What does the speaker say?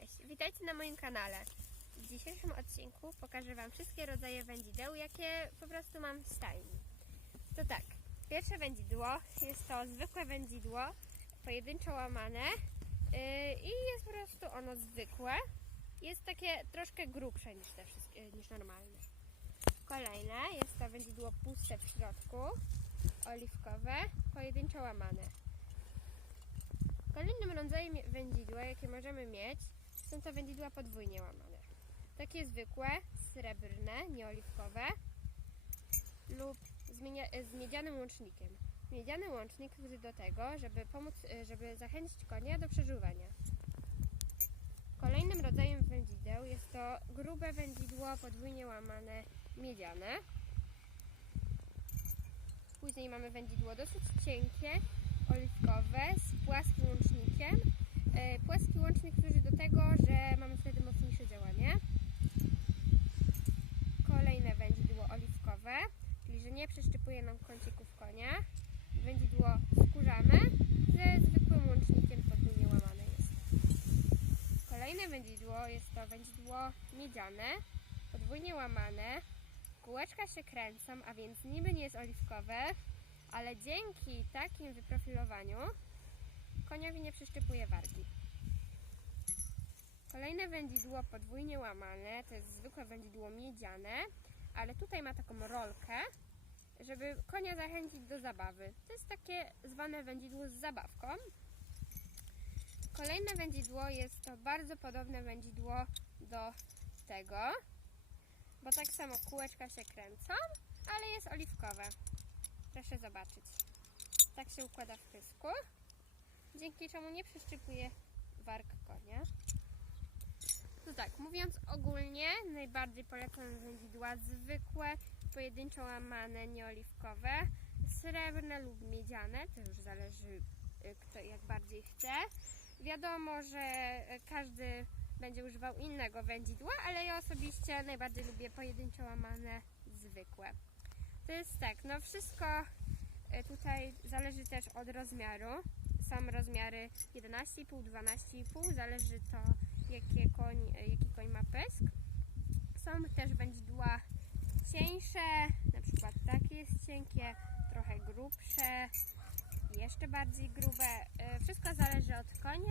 Cześć, witajcie na moim kanale. W dzisiejszym odcinku pokażę Wam wszystkie rodzaje wędzideł, jakie po prostu mam w stajni. To tak, pierwsze wędzidło jest to zwykłe wędzidło, pojedynczo łamane yy, i jest po prostu ono zwykłe. Jest takie troszkę grubsze niż te wszystkie, niż normalne. Kolejne jest to wędzidło puste w środku, oliwkowe, pojedynczo łamane. Kolejnym rodzajem wędzidła, jakie możemy mieć, są to wędzidła podwójnie łamane. Takie zwykłe, srebrne, nieoliwkowe lub z, miedzianym łącznikiem. Miedziany łącznik służy do tego, żeby pomóc, y, żeby zachęcić konia do przeżuwania. Kolejnym rodzajem wędzideł jest to grube wędzidło podwójnie łamane miedziane. Później mamy wędzidło dosyć cienkie, oliwkowe z płaskim łącznikiem. E, Płaski łącznik służy do tego, że mamy wtedy mocniejsze działanie. Kolejne wędzidło oliwkowe, czyli że nie przeszczypuje nam kącików konia. Wędzidło skórzane ze zwykłym łącznikiem podwójnie łamane jest. Kolejne wędzidło jest to wędzidło miedziane, podwójnie łamane. Kółeczka się kręcą, a więc niby nie jest oliwkowe, ale dzięki takim wyprofilowaniu koniowi nie przyszczypuje wargi. Kolejne wędzidło podwójnie łamane to jest zwykłe wędzidło miedziane, ale tutaj ma taką rolkę, żeby konia zachęcić do zabawy. To jest takie zwane wędzidło z zabawką. Kolejne wędzidło jest to bardzo podobne wędzidło do tego, bo tak samo kółeczka się kręcą, ale jest oliwkowe. Proszę zobaczyć. Tak się układa w pysku, dzięki czemu nie przeszczypuje warg konia. Tak, mówiąc ogólnie, najbardziej polecam wędzidła zwykłe, pojedynczo łamane, nieoliwkowe, srebrne lub miedziane, to już zależy y, kto jak bardziej chce. Wiadomo, że y, każdy będzie używał innego wędzidła, ale ja osobiście najbardziej lubię pojedynczo łamane, zwykłe. To jest tak, no wszystko e, tutaj zależy też od rozmiaru. Są rozmiary 11,5, 12,5, zależy to jakie koń, e, jaki koń ma pysk. Są też wędzidła cieńsze, na przykład takie jest cienkie, trochę grubsze, jeszcze bardziej grube. E, Wszystko zależy od konia,